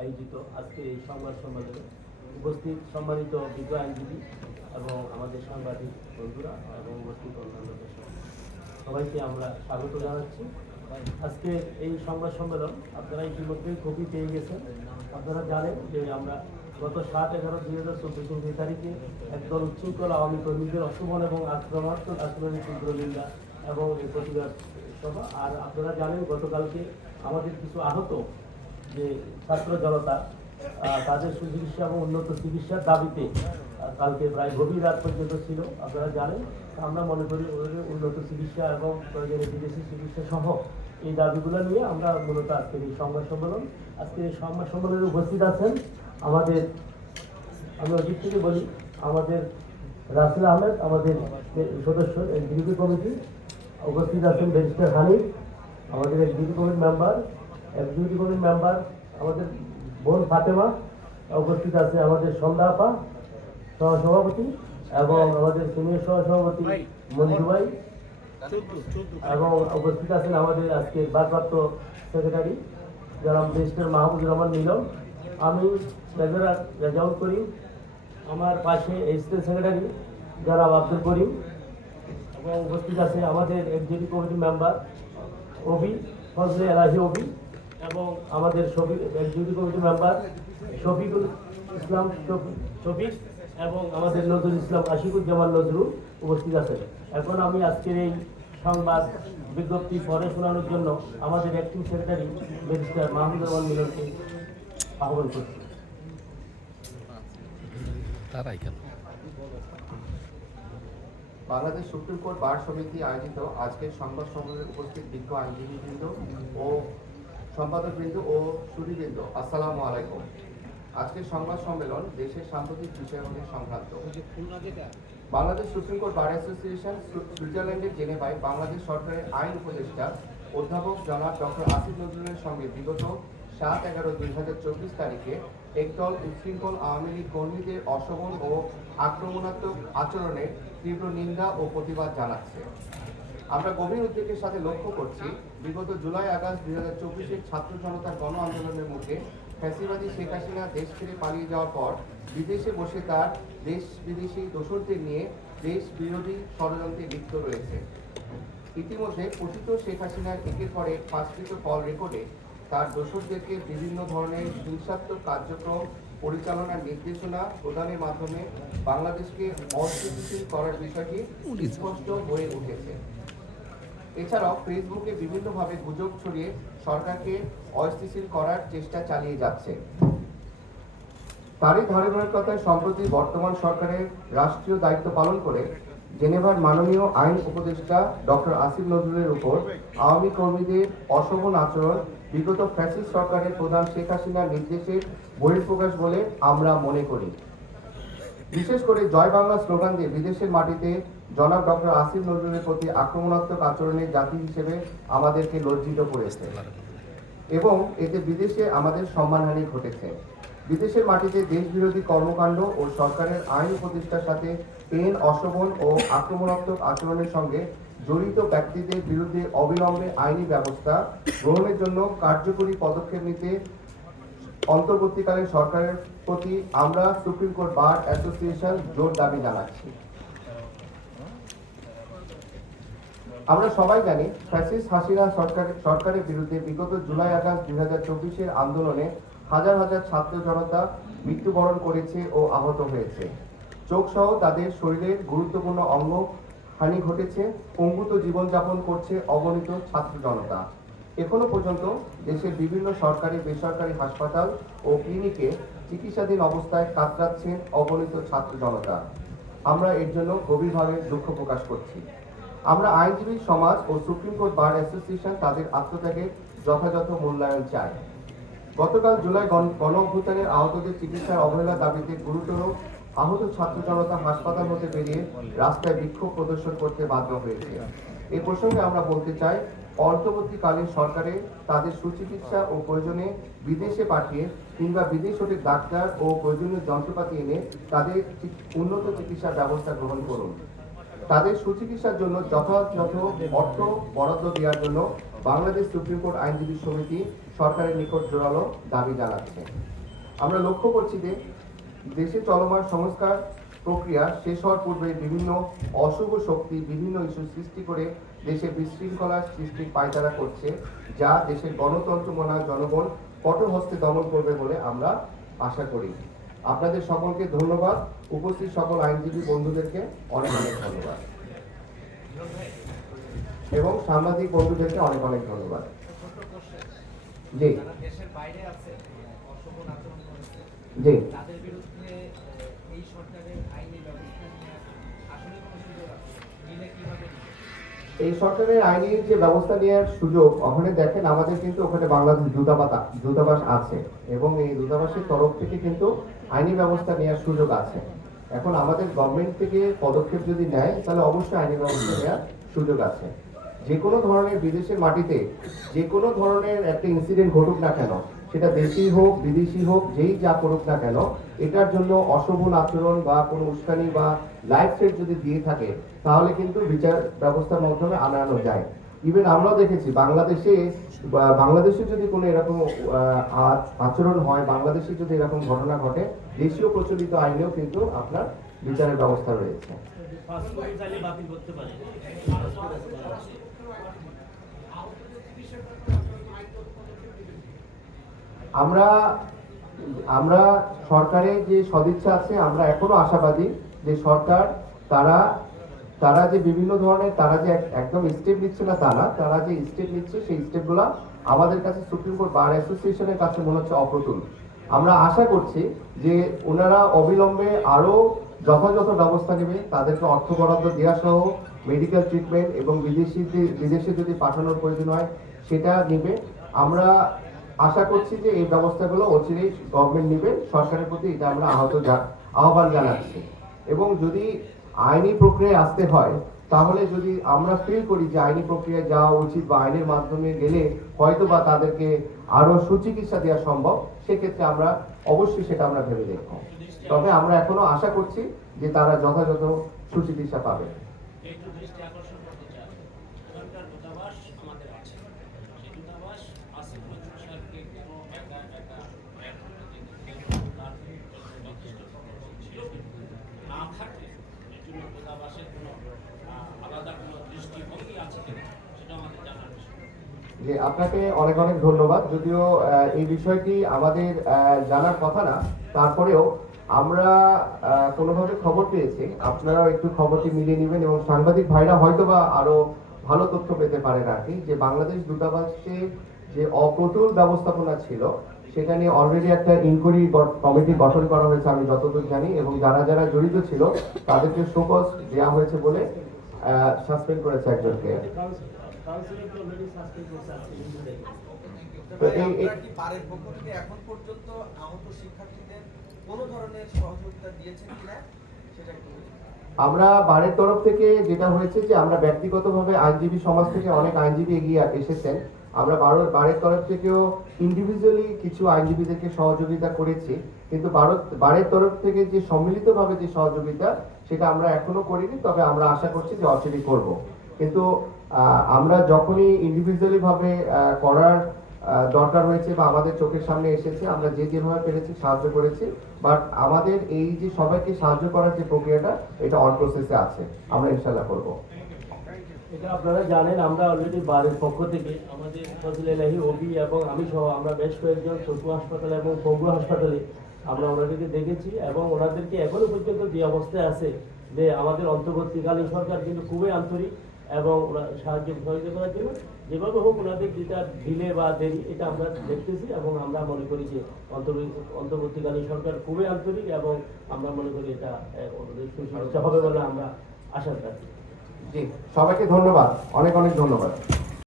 আয়োজিত আজকে এই সংবাদ সম্মেলনে উপস্থিত সম্মানিত বিজ্ঞ আইনজীবী এবং আমাদের সাংবাদিক বন্ধুরা এবং উপস্থিত অন্যান্য দর্শক সবাইকে আমরা স্বাগত জানাচ্ছি। আজকে এই সংবাদ সম্মেলন আপনারা ইতিমধ্যেই কপি পেয়ে গেছেন। আপনারা জানেন যে আমরা গত 7/11/2024 তারিখে একদল উচ্ছৃঙ্খল আওয়ামী কর্মীদের অশোভন এবং আক্রমণাত্মক আচরণের তীব্র নিন্দা এবং এই প্রতিবাদ সভা। আর আপনারা জানেন গতকালকে আমাদের কিছু আহত যে ছাত্র জনতা তাদের সুচিকিৎসা এবং উন্নত চিকিৎসার দাবিতে কালকে প্রায় গভীর রাত পর্যন্ত ছিল। আপনারা জানেন, আমরা মনে করি উন্নত চিকিৎসা এবং প্রয়োজনে বিদেশি চিকিৎসা সহ এই দাবিগুলো নিয়ে আমরা মূলত আজকের এই সংবাদ সম্মেলন। আজকের এই সংবাদ সম্মেলনে উপস্থিত আছেন আমাদের, আমি অজিত থেকে বলি, আমাদের রাসেল আহমেদ, আমাদের সদস্য এক্সিকিউটিভ কমিটি। উপস্থিত আছেন ব্যারিস্টার হানিফ, আমাদের এক্সিকিউটিভ কমিটির মেম্বার। এক্সিকিউটিভ কমিটির মেম্বার আমাদের বোন ফাতেমা। উপস্থিত আছে আমাদের সন্ধ্যা আপা সহসভাপতি এবং আমাদের সিনিয়র সহসভাপতি মঞ্জু ভাই, এবং উপস্থিত আছেন আমাদের আজকের ভারপ্রাপ্ত সেক্রেটারি যারা ব্যারিস্টার মাহমুদুর রহমান মিলন। আমি রেজাউল করিম, আমার পাশে এসিস্ট্যান্ট সেক্রেটারি যারা আব্দুল করিম, এবং উপস্থিত আছে আমাদের এক্সিকিউটিভ কমিটির মেম্বার অবি ফজলে এলাহি অবি, এবং আমাদের এক্সিকিউটিভ কমিটির মেম্বার শফিকুল ইসলাম শফিক, এবং আমাদের নজরুল ইসলাম আশিকুজ্জামান নজরুল উপস্থিত আছেন। এখন আমি আজকের এই সংবাদ বিজ্ঞপ্তি পরে শোনানোর জন্য আমাদের acting secretary barrister Mahmudur Rahman মিলনকে আহ্বান করছি। বাংলাদেশ সুপ্রিম কোর্ট বার সমিতি আয়োজিত আজকের সংবাদ সম্মেলনে উপস্থিত বিজ্ঞ আইনজীবীবৃন্দ ও সম্পাদকবৃন্দ ও সুধীবৃন্দ, আসসালামু আলাইকুম। আজকের সংবাদ সম্মেলন দেশের সাম্প্রতিক বিষয়াবলী সংক্রান্ত। Bangladesh supreme court bar association সুইজারল্যান্ডের জেনেভায় বাংলাদেশ সরকারের আইন উপদেষ্টা অধ্যাপক জনাব ডক্টর আসিফ নজরুলের সঙ্গে বিগত 7/11/2024 তারিখে একদল উচ্ছৃঙ্খল আওয়ামী লীগ কর্মীদের অশোভন ও আক্রমণাত্মক আচরণের তীব্র নিন্দা ও প্রতিবাদ জানাচ্ছে। আমরা গভীর উদ্বেগের সাথে লক্ষ্য করছি, বিগত জুলাই-আগস্ট 2024-এর ছাত্র জনতার গণ আন্দোলনের মুখে ফ্যাসিবাদী শেখ হাসিনা দেশ ছেড়ে পালিয়ে যাওয়ার পর বিদেশে বসে তার দেশ বিদেশি দোসরদের নিয়ে দেশ বিরোধী ষড়যন্ত্রে লিপ্ত রয়েছে। ইতিমধ্যে পতিত শেখ হাসিনার একের পর এক ফাঁসকৃত কল রেকর্ডে তার দোসরদেরকে বিভিন্ন ধরনের হিংসাত্মক কার্যক্রম পরিচালনার নির্দেশনা প্রদানের মাধ্যমে বাংলাদেশকে অস্থিতিশীল করার বিষয়টি স্পষ্ট হয়ে উঠেছে। এছাড়াও ফেসবুকে বিভিন্নভাবে গুজব ছড়িয়ে সরকারকে অস্থিতিশীল করার চেষ্টা চালিয়ে যাচ্ছে। তারই ধারাবাহিকতায় সম্প্রতি বর্তমান সরকারের রাষ্ট্রীয় দায়িত্ব পালন করে জেনেভার মাননীয় আইন উপদেষ্টা ডক্টর আসিফ নজরুলের উপর আওয়ামী কর্মীদের অশোভন আচরণ বিগত ফ্যাসিস্ট সরকারের প্রধান শেখ হাসিনার নির্দেশের বহিঃপ্রকাশ বলে আমরা মনে করি। বিশেষ করে জয় বাংলা স্লোগান দিয়ে বিদেশের মাটিতে জনাব ডক্টর আসিফ নজরুলের প্রতি আক্রমণাত্মক আচরণের জাতি হিসেবে আমাদেরকে লজ্জিত করেছে এবং এতে বিদেশে আমাদের সম্মানহানি ঘটেছে। বিদেশের মাটিতে দেশ বিরোধী কর্মকাণ্ড ও সরকারের আইন প্রতিষ্ঠার সাথে পেন অশোভন ও আক্রমণাত্মক আচরণের সঙ্গে জড়িত ব্যক্তিদের বিরুদ্ধে অবিলম্বে আইনি ব্যবস্থা গ্রহণের জন্য কার্যকরী পদক্ষেপ নিতে অন্তর্বর্তীকালীন সরকারের প্রতি আমরা সুপ্রিম কোর্ট বার অ্যাসোসিয়েশন জোর দাবি জানাচ্ছি। আমরা সবাই জানি, ফ্যাসিস্ট হাসিনা সরকারের বিরুদ্ধে বিগত জুলাই-আগস্ট 2024-এর আন্দোলনে হাজার হাজার ছাত্র জনতা মৃত্যুবরণ করেছে ও আহত হয়েছে। চোখ সহ তাদের শরীরের গুরুত্বপূর্ণ অঙ্গ হানি ঘটেছে, পঙ্গুত জীবনযাপন করছে অগণিত ছাত্র জনতা। এখনো পর্যন্ত দেশের বিভিন্ন সরকারি বেসরকারি হাসপাতাল ও ক্লিনিকে চিকিৎসাধীন অবস্থায় কাতরাচ্ছেন অগণিত ছাত্র জনতা। আমরা এর জন্য গভীরভাবে দুঃখ প্রকাশ করছি। আমরা আইনজীবী সমাজ ও সুপ্রিম কোর্ট বার অ্যাসোসিয়েশন তাদের আত্মত্যাগের যথাযথ মূল্যায়ন চায়। গতকাল জুলাই গণ অভ্যুত্থানের আহতদের চিকিৎসার অবহেলা দাবিতে গুরুতর আহত ছাত্র জনতা হাসপাতাল হতে বেরিয়ে রাস্তায় বিক্ষোভ প্রদর্শন করতে বাধ্য হয়েছে। এই প্রসঙ্গে আমরা বলতে চাই, অন্তর্বর্তীকালীন সরকারে তাদের সুচিকিৎসা ও প্রয়োজনে বিদেশে পাঠিয়ে কিংবা বিদেশ হতে ডাক্তার ও প্রয়োজনীয় যন্ত্রপাতি এনে তাদের উন্নত চিকিৎসার ব্যবস্থা গ্রহণ করুন। তাদের সুচিকিৎসার জন্য যথাযথ অর্থ বরাদ্দ দেওয়ার জন্য বাংলাদেশ সুপ্রিম কোর্ট আইনজীবী সমিতি সরকারের নিকট জোরালো দাবি জানাচ্ছে। আমরা লক্ষ্য করছি যে দেশে চলমান সংস্কার প্রক্রিয়া শেষ হওয়ার পূর্বে বিভিন্ন অশুভ শক্তি বিভিন্ন ইস্যু সৃষ্টি করে দেশে বিশৃঙ্খলা সৃষ্টির পায়তারা করছে, যা দেশের গণতন্ত্র মনা জনগণ কঠোর হস্তে দমন করবে বলে আমরা আশা করি। আপনাদের সকলকে ধন্যবাদ, উপস্থিত সকল আইনজীবী বন্ধুদেরকে অনেক অনেক ধন্যবাদ এবং সাংবাদিক বন্ধুদেরকে অনেক অনেক ধন্যবাদ। জি যারা দেশের বাইরে আছে অশোভন আচরণ করেছে জি তাদের বিরুদ্ধে এই সরকারের আইনি ব্যবস্থা নিয়ে আসলে কোনো সুযোগ আছে নিলে কিভাবে নিবে? এই সরকারের আইনি যে ব্যবস্থা নেওয়ার সুযোগ, ওখানে দেখেন আমাদের কিন্তু ওখানে বাংলাদেশ দূতাবাস আছে এবং এই দূতাবাসের তরফ থেকে কিন্তু আইনি ব্যবস্থা নেওয়ার সুযোগ আছে। এখন আমাদের গভর্নমেন্ট থেকে পদক্ষেপ যদি নেয় তাহলে অবশ্যই আইনি ব্যবস্থা নেওয়ার সুযোগ আছে। যে কোনো ধরনের বিদেশের মাটিতে যে কোনো ধরনের একটা ইনসিডেন্ট ঘটুক না কেন, সেটা দেশি হোক বিদেশি হোক, যেই যা করুক না কেন, এটার জন্য অশোভন আচরণ বা কোনো উস্কানি বা লাইফ থ্রেট যদি দিয়ে থাকে তাহলে কিন্তু বিচার ব্যবস্থার মাধ্যমে আনানো যায়। ইভেন আমরাও দেখেছি বাংলাদেশে যদি কোনো এরকম আচরণ হয়, বাংলাদেশে যদি এরকম ঘটনা ঘটে, দেশীয় প্রচলিত আইনেও কিন্তু আপনার বিচারের ব্যবস্থা রয়েছে। পাসপোর্ট চাইলে বাতিল করতে পারে। আমরা সরকারের যে সদিচ্ছা আছে, আমরা এখনো আশাবাদী যে সরকার তারা যে বিভিন্ন ধরনের তারা যে একদম স্টেপ নিচ্ছে না তা না, তারা যে স্টেপ নিচ্ছে সেই স্টেপগুলো আমাদের কাছে সুপ্রিম কোর্ট বার অ্যাসোসিয়েশনের কাছে মনে হচ্ছে অপ্রতুল। আমরা আশা করছি যে ওনারা অবিলম্বে আরো যথাযথ ব্যবস্থা নেবে, তাদেরকে অর্থ বরাদ্দ দেওয়া সহ মেডিকেল ট্রিটমেন্ট এবং বিদেশে যদি পাঠানোর প্রয়োজন হয় সেটা নেবে। আমরা আশা করছি যে এই ব্যবস্থাগুলো অচিরেই গভর্নমেন্ট নেবে। সরকারের প্রতি এটা আমরা আহ্বান জানাচ্ছি। এবং যদি আইনি প্রক্রিয়ায় আসতে হয় তাহলে যদি আমরা ফিল করি যে আইনি প্রক্রিয়ায় যাওয়া উচিত বা আইনের মাধ্যমে গেলে হয়তো বা তাদেরকে আরো সুচিকিৎসা দেওয়া সম্ভব, সেক্ষেত্রে আমরা অবশ্যই সেটা আমরা ভেবে দেখব। তবে আমরা এখনো আশা করছি যে তারা যথাযথ সুচিকিৎসা পাবে। একটু দৃষ্টি আকর্ষণ করতে চাই, এখানকার দূতাবাস আমাদের আছে, সেই দূতাবাস আসিফ নজরুল সাহেবকে কোনো একা তার যথেষ্ট ছিল কিন্তু না থাকলে এর জন্য দূতাবাসের কোনো আলাদা কোনো দৃষ্টিভঙ্গি আছে কিনা সেটা আমাদের জানার বিষয়। যে আপনাকে অনেক অনেক ধন্যবাদ। যদিও এই বিষয়টি আমাদের জানার কথা না, তারপরেও আমরা কোনোভাবে খবর পেয়েছি, আপনারাও একটু খবরটি মিলিয়ে নেবেন এবং সাংবাদিক ভাইরা হয়তোবা আরো ভালো তথ্য পেতে পারেন আর কি, যে বাংলাদেশ দূতাবাসে যে অপ্রতুল ব্যবস্থাপনা ছিল সেটা নিয়ে অলরেডি একটা ইনকোয়ারি কমিটি গঠন করা হয়েছে আমি যতদূর জানি, এবং যারা যারা জড়িত ছিল তাদেরকে শোকজ দেওয়া হয়েছে বলে সাসপেন্ড করেছে একজনকে। আপনারা কি বারের পক্ষ থেকে এখন পর্যন্ত আহত শিক্ষার্থীদের কোনো ধরনের সহযোগিতা দিয়েছেন কিনা সেটা একটু বলুন। আমরা বারের তরফ থেকে যেটা হয়েছে যে আমরা ব্যক্তিগতভাবে আইনজীবী সমাজ থেকে অনেক আইনজীবী এগিয়ে এসেছেন, আমরা বারের তরফ থেকেও ইন্ডিভিজুয়ালি কিছু আইনজীবীদেরকে সহযোগিতা করেছি, কিন্তু বারের তরফ থেকে যে সম্মিলিতভাবে যে সহযোগিতা সেটা আমরা এখনো করিনি, তবে আমরা আশা করছি যে অচিরেই করব। কিন্তু আমরা যখনই ইন্ডিভিজুয়ালি ভাবে করার দরকার হয়েছে বা আমাদের চোখের সামনে এসেছে, আমরা যেভাবে পেরেছি সাহায্য করেছি, বাট আমাদের এই যে সবাইকে সাহায্য করার যে প্রক্রিয়াটা এটা অন প্রসেসে আছে, আমরা ইনশাআল্লাহ করব। এটা আপনারা জানেন, আমরা অলরেডি বারের পক্ষ থেকে আমাদের ফজল এলাহি ওবি এবং আমি সহ আমরা বেশ কয়েকজন চক্ষু হাসপাতালে এবং পঙ্গু হাসপাতালে আমরা ওনাদেরকে দেখেছি এবং ওনাদেরকে এখনো পর্যন্ত যে অবস্থায় আছে যে আমাদের অন্তর্বর্তীকালীন সরকার কিন্তু খুবই আন্তরিক এবং ওরা সহযোগিতা করার জন্য যেভাবে হোক ওনাদের যেটা ডিলে বা দেরি এটা আমরা দেখতেছি এবং আমরা মনে করি যে অন্তর্বর্তীকালীন সরকার খুবই আন্তরিক এবং আমরা মনে করি এটা ওদের সুচিকিৎসা হবে বলে আমরা আশা রাখি। জি, সবাইকে ধন্যবাদ, অনেক অনেক ধন্যবাদ।